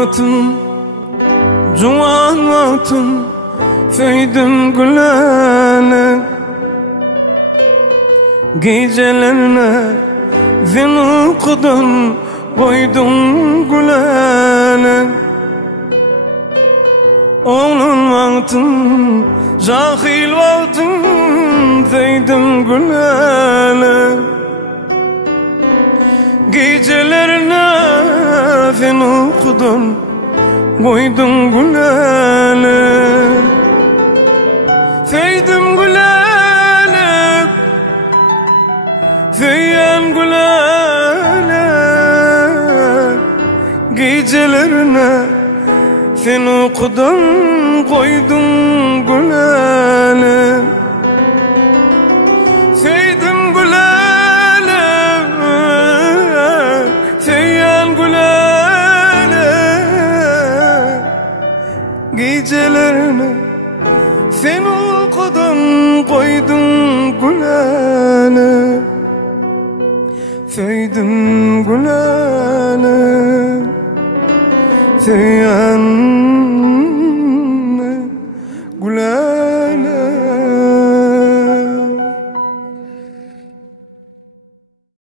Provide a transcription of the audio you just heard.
altın, cuan altın, feydim gülene. Gecelerine zin okudum, koydum gülene. Oğlun altın, cahil altın, feydim gülene. Gecelerine zin okudum, koydum gülene. Feydim gülene, feyyen gülene. Gecelerine sen okudun, koydun gülene. Feydim gülene, feyyen gülene. Gecelerine sen okudun, koydun gülene. Feydim gülene, feyyen